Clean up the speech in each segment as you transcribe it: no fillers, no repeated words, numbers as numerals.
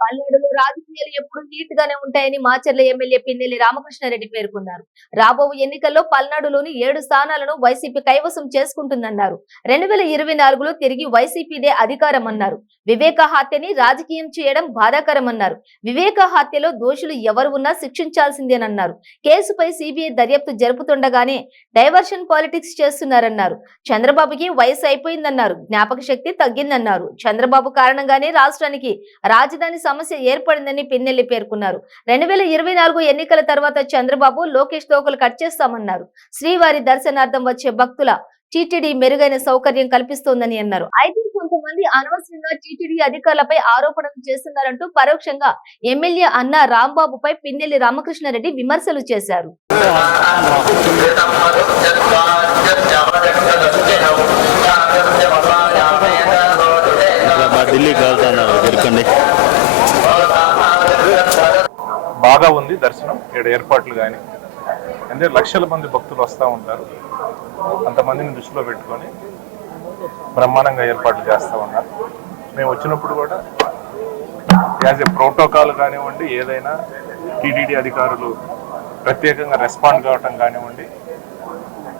పల్నాడులో రాజకీయాలు ఎప్పుడు హీట్ గానే ఉంటాయని మాచర్ల ఎమ్మెల్యే పిన్నెల్లి రామకృష్ణారెడ్డి పేర్కొన్నారు. రాబో ఎన్నికల్లో పల్నాడులోని 7 స్థానాలను వైసీపీ కైవసం చేసుకుంటుందన్నారు. 2024లో తిరిగి వైసీపీదే అధికారమన్నారు. వివేక హత్యని రాజకీయం చేయడం బాధాకరమన్నారు. వివేక హత్యలో దోషులు ఎవరు ఉన్నా శిక్షించాల్సిందేనన్నారు. కేసుపై సిబిఐ దర్యాప్తు జరుపుతుండగానే డైవర్షన్ పాలిటిక్స్ చేస్తున్నారన్నారు. చంద్రబాబుకి వయసు అయిపోయిందన్నారు. జ్ఞాపక శక్తి తగ్గిందన్నారు. చంద్రబాబు కారణంగానే రాష్ట్రానికి రాజధాని సమస్య ఏర్పడిందని పిన్నెల్లి పేర్కొన్నారు. 2024 ఎన్నికల తర్వాత చంద్రబాబు లోకేష్ తోకలు కట్ చేస్తామన్నారు. శ్రీవారి దర్శనార్థం వచ్చే భక్తుల టీటీడీ మెరుగైన సౌకర్యం కల్పిస్తోందని అన్నారు. అయితే కొంతమంది అనవసరంగా టీటీడీ అధికారులపై ఆరోపణలు చేస్తున్నారంటూ పరోక్షంగా ఎమ్మెల్యే అన్న రాంబాబుపై పిన్నెల్లి రామకృష్ణారెడ్డి విమర్శలు చేశారు. బాగా ఉంది దర్శనం. ఇక్కడ ఏర్పాట్లు కానీ అంటే లక్షల మంది భక్తులు వస్తూ ఉంటారు. అంతమందిని దృష్టిలో పెట్టుకొని బ్రహ్మాండంగా ఏర్పాట్లు చేస్తూ ఉన్నారు. మేము వచ్చినప్పుడు కూడా యాజ్ ఏ ప్రోటోకాల్ కానివ్వండి, ఏదైనా టీటీడీ అధికారులు ప్రత్యేకంగా రెస్పాండ్ కావటం కానివ్వండి,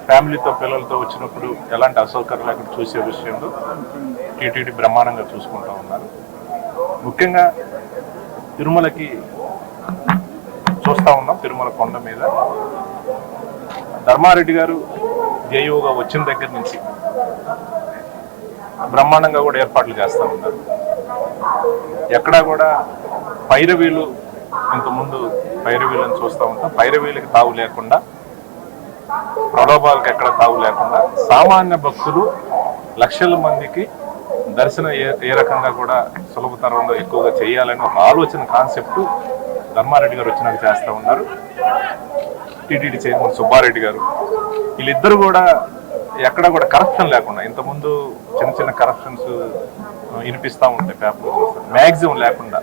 ఫ్యామిలీతో పిల్లలతో వచ్చినప్పుడు ఎలాంటి అసౌకర్యం లేకుండా చూసే విషయంలో టీటీడీ బ్రహ్మాండంగా చూసుకుంటూ ఉన్నారు. ముఖ్యంగా తిరుమలకి చూస్తూ ఉన్నాం. తిరుమల కొండ మీద ధర్మారెడ్డి గారు జేయూగా వచ్చిన దగ్గర నుంచి బ్రహ్మాండంగా కూడా ఏర్పాట్లు చేస్తూ ఉన్నారు. ఎక్కడా కూడా పైరవీలు, ఇంతకుముందు పైరవీలను చూస్తూ ఉంటాం, పైరవీలకి తావు లేకుండా, ప్రలోభాలకు ఎక్కడ తావు లేకుండా సామాన్య భక్తులు లక్షల మందికి దర్శనం ఏ రకంగా కూడా సులభతరంలో ఎక్కువగా చేయాలని ఒక ఆలోచన కాన్సెప్ట్ ధర్మారెడ్డి గారు వచ్చినాక చేస్తూ ఉన్నారు. టీటీడీ చైర్మన్ సుబ్బారెడ్డి గారు, వీళ్ళిద్దరు కూడా ఎక్కడ కూడా కరప్షన్ లేకుండా, ఇంతకుముందు చిన్న చిన్న కరప్షన్స్ వినిపిస్తూ ఉంటాయి పేపర్, మ్యాక్సిమం లేకుండా